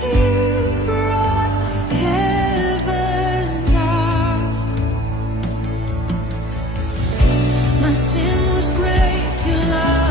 you brought heaven down. My sin was great, your love